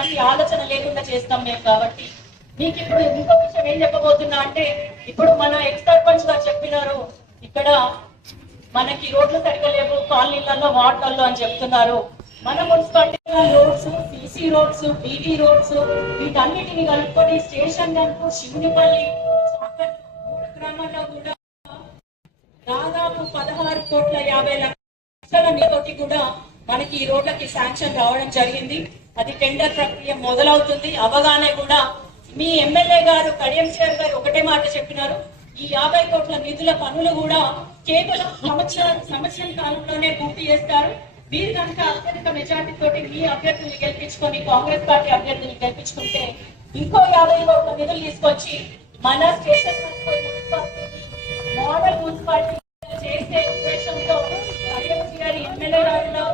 ఎలాంటి ఆలోచన లేకుండా చేస్తాం మేము. కాబట్టి మీకు ఇప్పుడు ఇంకో విషయం ఏం చెప్పబోతున్నా అంటే, ఇప్పుడు మన ఎక్స్ సర్పంచ్ గారు చెప్పినారు, ఇక్కడ మనకి రోడ్లు సరిగ్గా లేవు కాలనీలలో వార్డులలో అని చెప్తున్నారు. మన municipality roads, CC roads, BT roads వీటన్నిటిని కలుపుకొని స్టేషన్ గన్పు, శివునిపల్లి, మూడు గ్రామాల్లో కూడా దాదాపు 16,50,00,000 నిధులతోటి కూడా మనకి ఈ రోడ్లకి శాంక్షన్ రావడం జరిగింది. అది టెండర్ ప్రక్రియ మొదలవుతుంది. అవగానే కూడా మీ ఎమ్మెల్యే గారు కడియం శ్రీహరి గారు ఒకటే మాట చెప్పినారు, ఈ 50 కోట్ల నిధుల పనులు కూడా కేవలం సంవత్సరం కాలంలోనే పూర్తి చేస్తారు. మీరు కనుక అత్యధిక మెజార్టీ తోటి మీ అభ్యర్థుల్ని గెలిపించుకొని కాంగ్రెస్ పార్టీ అభ్యర్థుల్ని గెలిపించుకుంటే ఇంకో 50 కోట్ల నిధులు తీసుకొచ్చి మన స్టేషన్ మోడల్ మున్సిపాలిటీ చేసే ఉద్దేశంతో కడియం శ్రీహరి ఎమ్మెల్యే గారిలో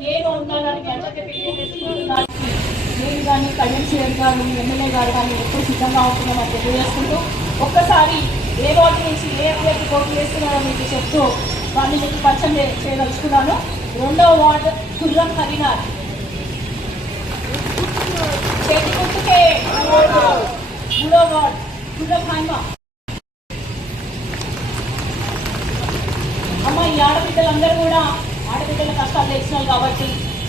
నేను ఉన్నానని అందరికీ తెలియజేసుకుంటున్నాను. నేను కానీ కడియం శ్రీహరి గారు ఎమ్మెల్యే గారు కానీ ఎప్పుడు సిద్ధంగా ఉంటున్నామని తెలియజేసుకుంటూ ఒక్కసారి ఏ వార్డు నుంచి ఏ అభ్యర్థి పోటీ చేస్తున్నారో మీకు చెప్తూ వాళ్ళని మీకు పరిచయం చేయదలుచుకున్నాను. 2వ వార్డు కుర్రం హరినాథ్, చేతి గుర్తుకే. 3వ వార్డు కుర్రం హైమ. అమ్మ, ఈ ఆడబిడ్డలందరూ కూడా ఆడబిడ్డల కష్టాలు తెలిసినారు కాబట్టి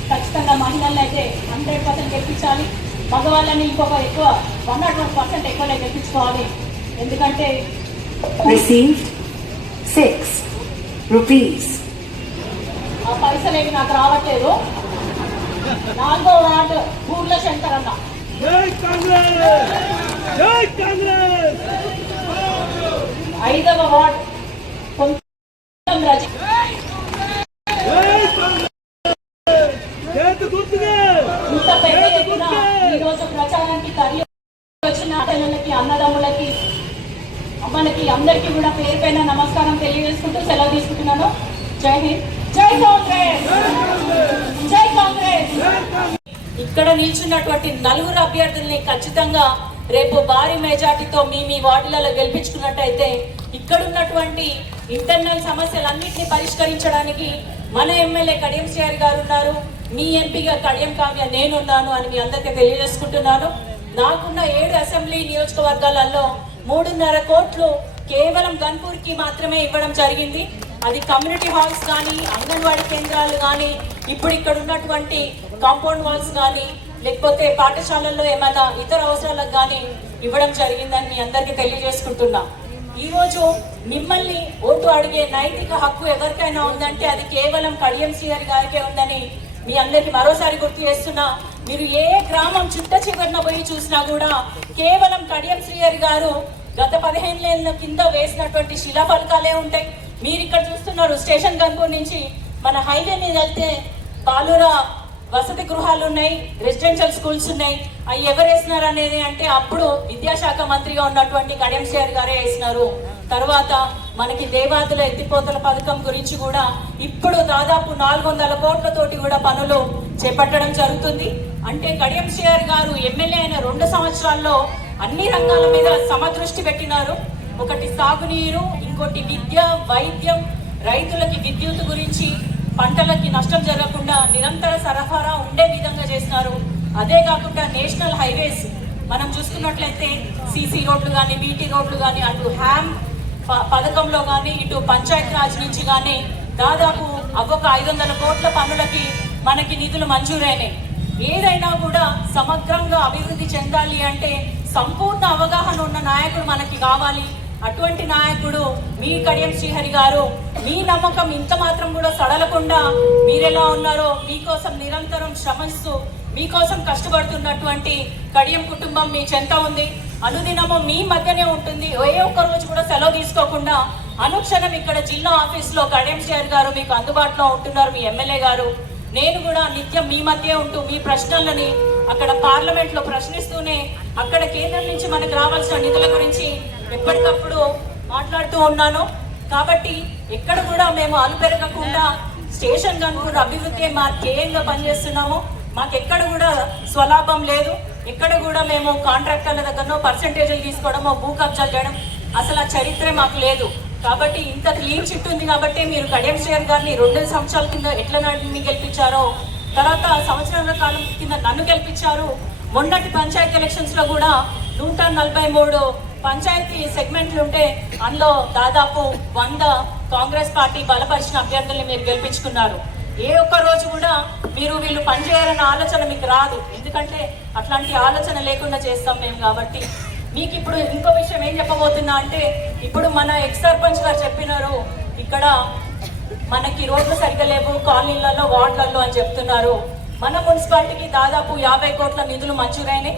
ఖచ్చితంగా మహిళలను అయితే 100% గెలిపించాలి. మగవాళ్ళని ఇంకొక ఎక్కువ 101% ఎక్కువ గెలిపించుకోవాలి. ఎందుకంటే received 6 rupees. ఆ పైసలు ఏవి నాకు రావట్లేదు. 4వ వార్డు ఊర్ల శంకర్ అన్న. 5వ వార్డు కొంచెం రజి. ఇంత పెద్ద ఎత్తున ఈరోజు ప్రచారానికి తరలి వచ్చిన అన్నలకి, అన్నదమ్ములకి, అమ్మలకి అందరికీ కూడా పేరు పైన నమస్కారం తెలియజేసుకుంటూ సెలవు తీసుకుంటున్నాను. జై హింద్, జై కాంగ్రెస్, జై కాంగ్రెస్. ఇక్కడ నిల్చున్నటువంటి 4 అభ్యర్థుల్ని ఖచ్చితంగా రేపు భారీ మెజార్టీతో మీ వార్డులలో గెలిపించుకున్నట్టయితే ఇక్కడ ఉన్నటువంటి ఇంటర్నల్ సమస్యలన్నింటినీ పరిష్కరించడానికి మన ఎమ్మెల్యే కడియం శ్రీహరి గారు ఉన్నారు. మీ ఎంపీగా కడియం కావ్య నేనున్నాను అని మీ అందరికీ తెలియజేసుకుంటున్నాను. నాకున్న 7 అసెంబ్లీ నియోజకవర్గాలలో 3.5 కోట్లు కేవలం గన్పూర్కి మాత్రమే ఇవ్వడం జరిగింది. అది కమ్యూనిటీ హాల్స్ కానీ, అంగన్వాడీ కేంద్రాలు కానీ, ఇప్పుడు ఇక్కడ ఉన్నటువంటి కాంపౌండ్ వాల్స్ కానీ, లేకపోతే పాఠశాలల్లో ఏమైనా ఇతర అవసరాలకు కానీ ఇవ్వడం జరిగిందని మీ అందరికీ తెలియజేసుకుంటున్నా. ఈరోజు మిమ్మల్ని ఓటు అడిగే నైతిక హక్కు ఎవరికైనా ఉందంటే అది కేవలం కడియం శ్రీహరి గారికే ఉందని మీ అందరికీ మరోసారి గుర్తు చేస్తున్నా. మీరు ఏ గ్రామం చుట్ట చివరిన పోయి చూసినా కూడా కేవలం కడియం శ్రీహరి గారు గత 15 ఏళ్ళ కింద వేసినటువంటి శిలాఫలకాలే ఉంటాయి. మీరు ఇక్కడ చూస్తున్నారు, స్టేషన్ గన్పూర్ నుంచి మన హైవే మీద వెళ్తే బాలుర వసతి గృహాలు ఉన్నాయి, రెసిడెన్షియల్ స్కూల్స్ ఉన్నాయి. అవి ఎవరు వేసినారు అనేది అంటే అప్పుడు విద్యాశాఖ మంత్రిగా ఉన్నటువంటి కడియం శ్రీహరి గారే వేసినారు. తర్వాత మనకి దేవాదుల ఎత్తిపోతల పథకం గురించి కూడా ఇప్పుడు దాదాపు 400 కోట్లతోటి కూడా పనులు చేపట్టడం జరుగుతుంది. అంటే కడియం శ్రీహరి గారు ఎమ్మెల్యే అయిన 2 సంవత్సరాల్లో అన్ని రంగాల మీద సమదృష్టి పెట్టినారు. ఒకటి సాగునీరు, ఇంకోటి విద్య, వైద్యం, రైతులకి విద్యుత్ గురించి, పంటలకి నష్టం జరగకుండా నిరంతర సరఫరా ఉండే విధంగా చేసినారు. అదే కాకుండా నేషనల్ హైవేస్ మనం చూసుకున్నట్లయితే సిసి రోడ్లు కానీ, బీటీ రోడ్లు కానీ, అటు హ్యామ్ పథకంలో కానీ, ఇటు పంచాయత్ రాజ్ నుంచి కానీ దాదాపు ఒక 500 కోట్ల పనులకి మనకి నిధులు మంజూరైనాయి. ఏదైనా కూడా సమగ్రంగా అభివృద్ధి చెందాలి అంటే సంపూర్ణ అవగాహన ఉన్న నాయకుడు మనకి కావాలి. అటువంటి నాయకుడు మీ కడియం శ్రీహరి గారు. మీ నమ్మకం ఇంత మాత్రం కూడా సడలకుండా మీరెలా ఉన్నారో మీకోసం నిరంతరం శ్రమిస్తూ మీకోసం కష్టపడుతున్నటువంటి కడియం కుటుంబం మీ చెంత ఉంది. అనుదినము మీ మధ్యనే ఉంటుంది. ఏ ఒక్క రోజు కూడా సెలవు తీసుకోకుండా అనుక్షణం ఇక్కడ జిల్లా ఆఫీస్లో కడియం శ్రీహరి గారు మీకు అందుబాటులో ఉంటున్నారు. మీ ఎమ్మెల్యే గారు, నేను కూడా నిత్యం మీ మధ్య ఉంటూ మీ ప్రశ్నలని అక్కడ పార్లమెంట్ లో ప్రశ్నిస్తూనే అక్కడ కేంద్రం నుంచి మనకు రావాల్సిన నిధుల గురించి ఎప్పటికప్పుడు మాట్లాడుతూ ఉన్నాను. కాబట్టి ఎక్కడ కూడా మేము అలుపెరగకుండా స్టేషన్ గన్పూర్ అభివృద్ధి మా ధ్యేయంగా పనిచేస్తున్నాము. మాకెక్కడ కూడా స్వలాభం లేదు. ఎక్కడ కూడా మేము కాంట్రాక్టర్ల దగ్గరనో పర్సెంటేజ్లు తీసుకోవడమో, భూ కబ్జాలు చేయడం అసలు ఆ చరిత్రే మాకు లేదు. కాబట్టి ఇంత క్లీన్ చిట్ ఉంది కాబట్టి మీరు కడియం శ్రీహరి గారిని 2 సంవత్సరాల కింద ఎట్లా గెలిపించారో, తర్వాత సంవత్సరాల కాలం కింద నన్ను గెలిపించారు. మొన్నటి పంచాయతీ ఎలక్షన్స్ లో కూడా 143 పంచాయతీ సెగ్మెంట్లు ఉంటే అందులో దాదాపు 100 కాంగ్రెస్ పార్టీ బలపరిచిన అభ్యర్థుల్ని మీరు గెలిపించుకున్నారు. ఏ ఒక్క రోజు కూడా మీరు వీళ్ళు పనిచేయాలన్న ఆలోచన మీకు రాదు, ఎందుకంటే అట్లాంటి ఆలోచన లేకుండా చేస్తాం మేము. కాబట్టి మీకు ఇప్పుడు ఇంకో విషయం ఏం చెప్పబోతున్నా అంటే, ఇప్పుడు మన ఎక్స్ సర్పంచ్ గారు చెప్పినారు ఇక్కడ మనకి రోడ్లు సరిగ్గా లేవు కాలనీలలో వార్డులలో అని చెప్తున్నారు. మన మున్సిపాలిటీకి దాదాపు 50 కోట్ల నిధులు మంజూరైనాయి.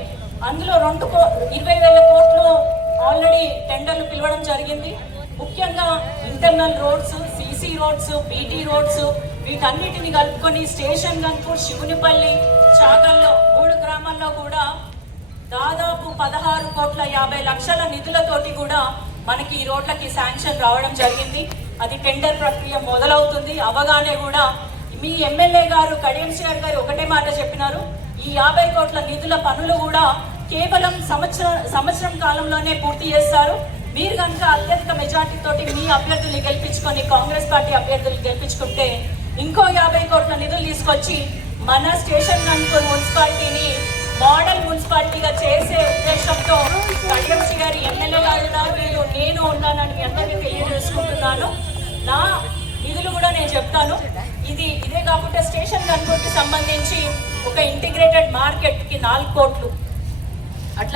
అందులో 20,000 కోట్లు ఆల్రెడీ టెండర్లు పిలవడం జరిగింది. ముఖ్యంగా internal roads, CC roads, BT roads వీటన్నిటిని కలుపుకొని స్టేషన్ గన్పూర్, శివునిపల్లి, చాగల్లో 3 గ్రామాల్లో కూడా దాదాపు 16,50,00,000 నిధులతోటి కూడా మనకి ఈ రోడ్లకి శాంక్షన్ రావడం జరిగింది. అది టెండర్ ప్రక్రియ మొదలవుతుంది. అవగానే కూడా మీ ఎమ్మెల్యే గారు కడియం శ్రీహరి గారు ఒకటే మాట చెప్పినారు, ఈ 50 కోట్ల నిధుల పనులు కూడా కేవలం సంవత్సరం కాలంలోనే పూర్తి చేస్తారు. మీరు కనుక అత్యధిక మెజార్టీ తోటి మీ అభ్యర్థుల్ని గెలిపించుకొని కాంగ్రెస్ పార్టీ అభ్యర్థుల్ని గెలిపించుకుంటే ఇంకో 50 కోట్ల నిధులు తీసుకొచ్చి మన స్టేషన్ గన్పూర్ మున్సిపాలిటీని మోడల్ మున్సిపాలిటీగా చేసే ఉద్దేశంతో కడియం శ్రీహరి ఎమ్మెల్యే గారు ఉన్నారు, నేను ఉన్నానని మీ అందరికీ తెలియజేసుకుంటున్నాను. నా నిధులు కూడా నేను చెప్తాను. ఇదే కాకుండా స్టేషన్ గన్పూర్కి సంబంధించి ఒక ఇంటిగ్రేటెడ్ మార్కెట్కి 4 కోట్లు